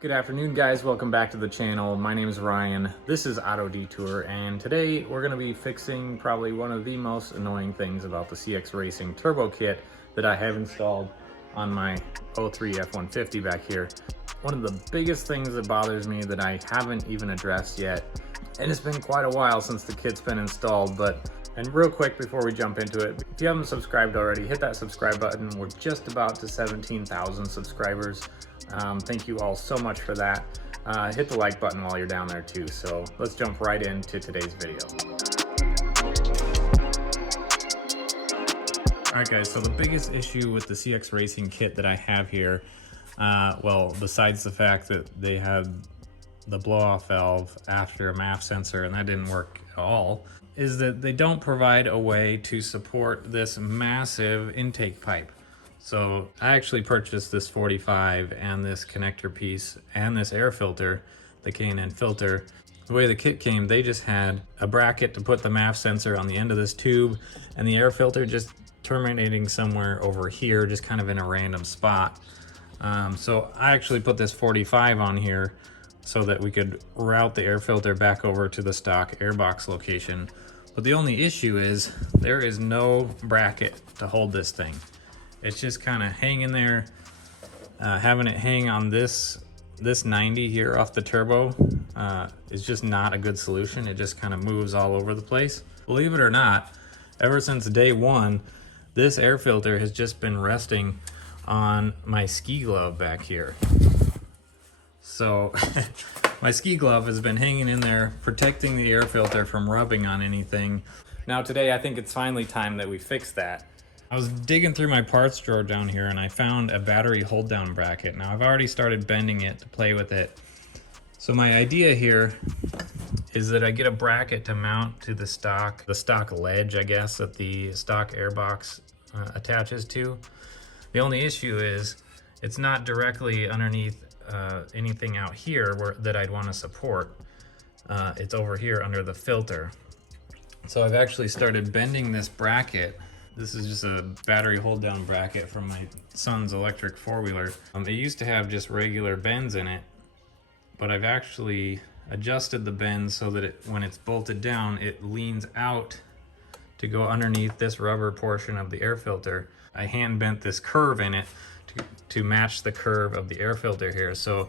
Good afternoon, guys. Welcome back to the channel. My name is Ryan. This is Auto Detour, and today we're going to be fixing probably one of the most annoying things about the CXRacing turbo kit that I have installed on my 03 F-150 back here. One of the biggest things that bothers me that I haven't even addressed yet, and it's been quite a while since the kit's been installed, and real quick before we jump into it, if you haven't subscribed already, hit that subscribe button. We're just about to 17,000 subscribers. Thank you all so much for that. Hit the like button while you're down there too. So let's jump right into today's video. All right, guys, so the biggest issue with the CXRacing kit that I have here, well, besides the fact that they had the blow-off valve after a MAF sensor and that didn't work at all, is that they don't provide a way to support this massive intake pipe. So I actually purchased this 45 and this connector piece and this air filter, the K&N filter. The way the kit came, they just had a bracket to put the MAF sensor on the end of this tube and the air filter just terminating somewhere over here, just kind of in a random spot. So I actually put this 45 on here so that we could route the air filter back over to the stock airbox location. But the only issue is there is no bracket to hold this thing. It's just kind of hanging there. Having it hang on this 90 here off the turbo is just not a good solution. It just kind of moves all over the place. Believe it or not, ever since day one, this air filter has just been resting on my ski glove back here. So my ski glove has been hanging in there, protecting the air filter from rubbing on anything. Now today, I think it's finally time that we fix that. I was digging through my parts drawer down here and I found a battery hold down bracket. Now I've already started bending it to play with it. So my idea here is that I get a bracket to mount to the stock ledge, I guess, that the stock airbox attaches to. The only issue is it's not directly underneath anything out here that I'd want to support. It's over here under the filter. So I've actually started bending this bracket. This is just a battery hold down bracket from my son's electric four-wheeler. It used to have just regular bends in it, but I've actually adjusted the bends so that when it's bolted down, it leans out to go underneath this rubber portion of the air filter. I hand bent this curve in it to match the curve of the air filter here. So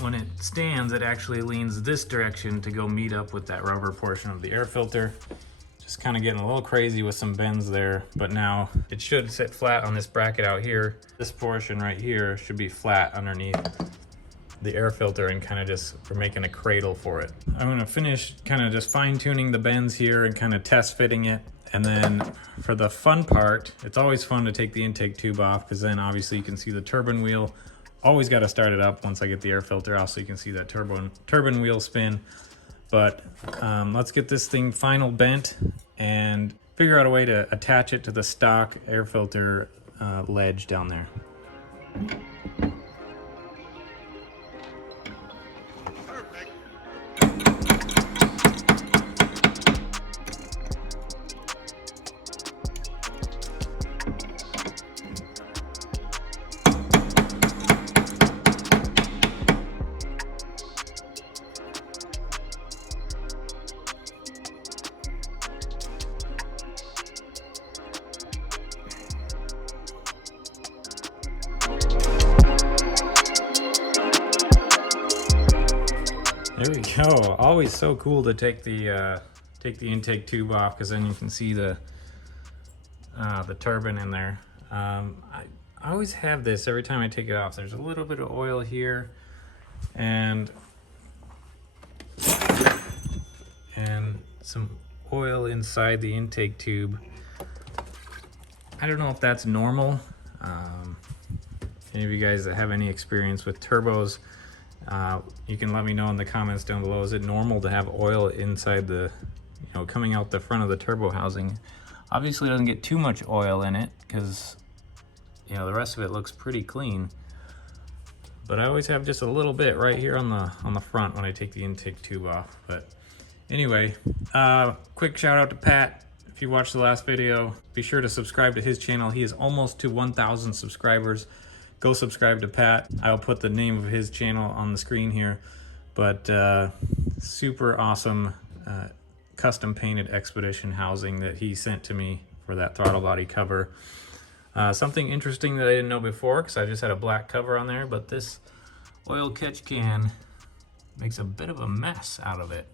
when it stands, it actually leans this direction to go meet up with that rubber portion of the air filter. Just kind of getting a little crazy with some bends there, but now it should sit flat on this bracket out here. This portion right here should be flat underneath the air filter and kind of just, we're making a cradle for it. I'm gonna finish kind of just fine tuning the bends here and kind of test fitting it. And then for the fun part, it's always fun to take the intake tube off because then obviously you can see the turbine wheel. Always got to start it up once I get the air filter off so you can see that turbine wheel spin. But let's get this thing final bent and figure out a way to attach it to the stock air filter ledge down there. There we go. Always so cool to take the intake tube off because then you can see the turbine in there. I always have this every time I take it off. There's a little bit of oil here and some oil inside the intake tube. I don't know if that's normal. Any of you guys that have any experience with turbos, you can let me know in the comments down below. Is it normal to have oil inside coming out the front of the turbo housing? Obviously it doesn't get too much oil in it because, the rest of it looks pretty clean. But I always have just a little bit right here on the front when I take the intake tube off. But anyway, quick shout out to Pat. If you watched the last video, be sure to subscribe to his channel. He is almost to 1,000 subscribers. go subscribe to Pat. I'll put the name of his channel on the screen here. But super awesome custom painted Expedition housing that he sent to me for that throttle body cover. Something interesting that I didn't know before, because I just had a black cover on there, but this oil catch can makes a bit of a mess out of it.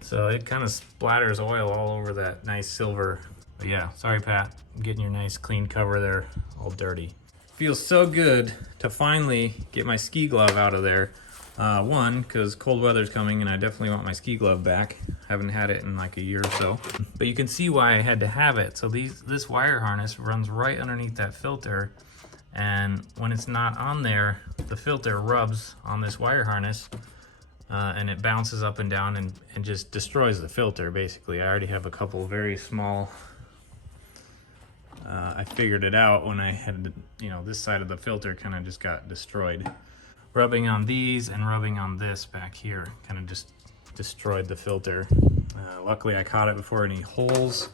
So it kind of splatters oil all over that nice silver. But yeah, sorry Pat, I'm getting your nice clean cover there all dirty. Feels so good to finally get my ski glove out of there. One, because cold weather's coming and I definitely want my ski glove back. Haven't had it in like a year or so. But you can see why I had to have it. So this wire harness runs right underneath that filter, and when it's not on there, the filter rubs on this wire harness and it bounces up and down and just destroys the filter basically. I already have a couple very small, I figured it out when I had, you know, this side of the filter kind of just got destroyed. Rubbing on these and rubbing on this back here kind of just destroyed the filter. Luckily I caught it before any holes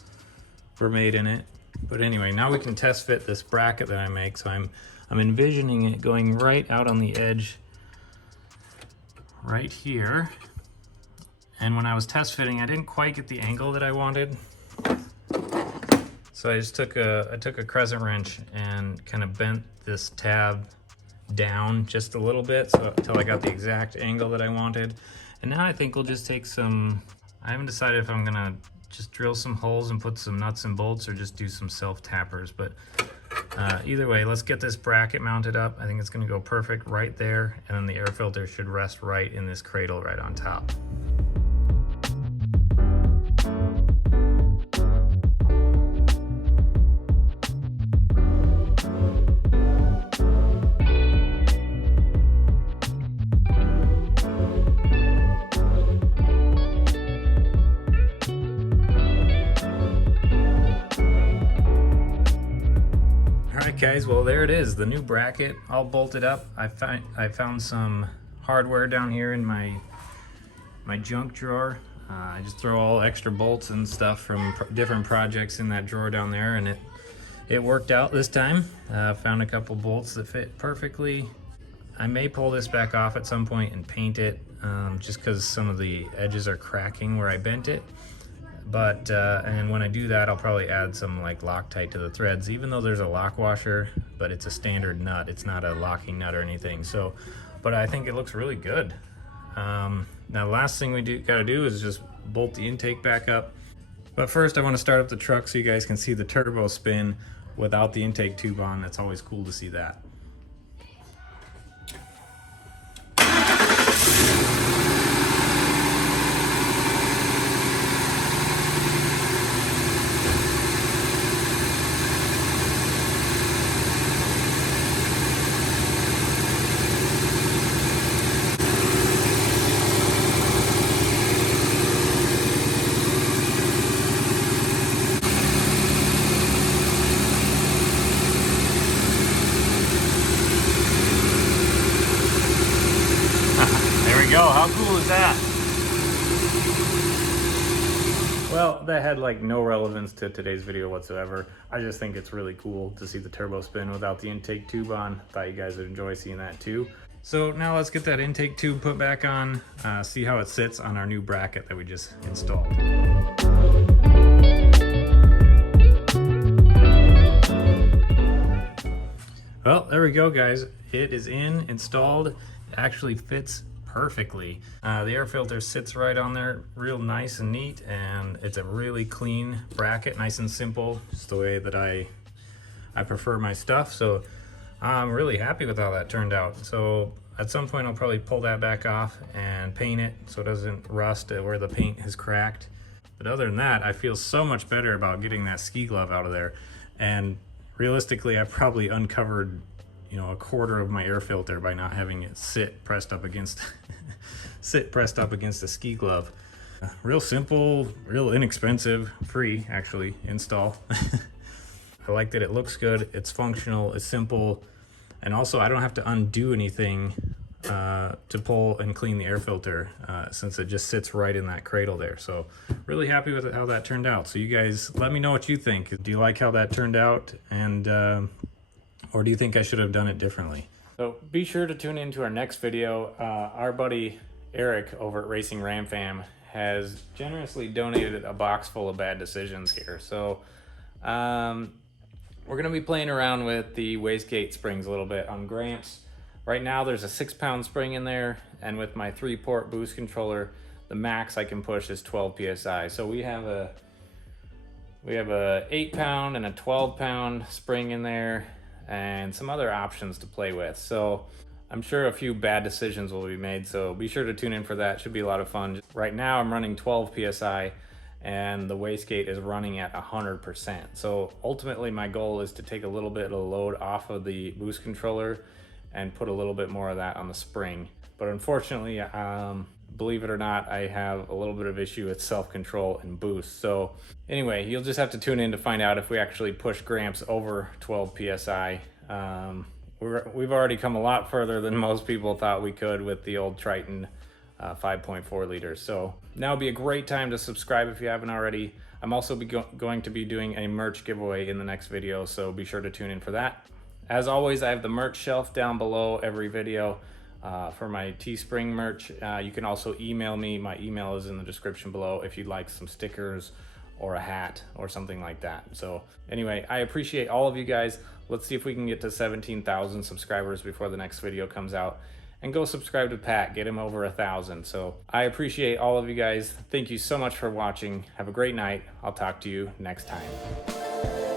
were made in it. But anyway, now we can test fit this bracket that I make. So I'm envisioning it going right out on the edge right here. And when I was test fitting, I didn't quite get the angle that I wanted. So I just took a crescent wrench and kind of bent this tab down just a little bit so until I got the exact angle that I wanted. And now I think we'll just take some, I haven't decided if I'm gonna just drill some holes and put some nuts and bolts or just do some self tappers, but either way, let's get this bracket mounted up. I think it's gonna go perfect right there, and then the air filter should rest right in this cradle right on top. Guys, well there it is, the new bracket all bolted up. I found some hardware down here in my junk drawer. I just throw all extra bolts and stuff from different projects in that drawer down there, and it worked out this time. Found a couple bolts that fit perfectly. I may pull this back off at some point and paint it, just because some of the edges are cracking where I bent it. But and when I do that, I'll probably add some like Loctite to the threads, even though there's a lock washer, but it's a standard nut. It's not a locking nut or anything. So, but I think it looks really good. Now the last thing we gotta do is just bolt the intake back up. But first I want to start up the truck so you guys can see the turbo spin without the intake tube on. That's always cool to see that. Go, how cool is that? Well, that had like no relevance to today's video whatsoever. I just think it's really cool to see the turbo spin without the intake tube on. Thought you guys would enjoy seeing that too. So now let's get that intake tube put back on, see how it sits on our new bracket that we just installed. Well, there we go guys. It is installed. It actually fits perfectly. The air filter sits right on there real nice and neat, and it's a really clean bracket, nice and simple, just the way that I prefer my stuff. So I'm really happy with how that turned out. So at some point I'll probably pull that back off and paint it so it doesn't rust where the paint has cracked. But other than that, I feel so much better about getting that ski glove out of there. And realistically, I've probably uncovered, you know, a quarter of my air filter by not having it sit pressed up against the ski glove. Real simple, real inexpensive, free actually install. I like that it looks good, it's functional, it's simple, and also I don't have to undo anything to pull and clean the air filter since it just sits right in that cradle there. So really happy with how that turned out. So you guys let me know what you think. Do you like how that turned out? And Or do you think I should have done it differently? So be sure to tune into our next video. Our buddy Eric over at Racing Ram Fam has generously donated a box full of bad decisions here. So we're gonna be playing around with the wastegate springs a little bit on Gramps. Right now there's a 6-pound spring in there, and with my 3-port boost controller, the max I can push is 12 PSI. So we have a 8-pound and a 12-pound spring in there, and some other options to play with. So I'm sure a few bad decisions will be made, so be sure to tune in for that. Should be a lot of fun. Right now I'm running 12 PSI and the wastegate is running at 100%. So ultimately my goal is to take a little bit of load off of the boost controller and put a little bit more of that on the spring. But unfortunately, believe it or not, I have a little bit of issue with self-control and boost. So anyway, you'll just have to tune in to find out if we actually push Gramps over 12 PSI. We've already come a lot further than most people thought we could with the old Triton 5.4 liters. So now would be a great time to subscribe if you haven't already. I'm also going to be doing a merch giveaway in the next video, so be sure to tune in for that. As always, I have the merch shelf down below every video for my Teespring merch. You can also email me. My email is in the description below if you'd like some stickers or a hat or something like that. So anyway, I appreciate all of you guys. Let's see if we can get to 17,000 subscribers before the next video comes out. And go subscribe to Pat, get him over 1,000. So I appreciate all of you guys. Thank you so much for watching. Have a great night. I'll talk to you next time.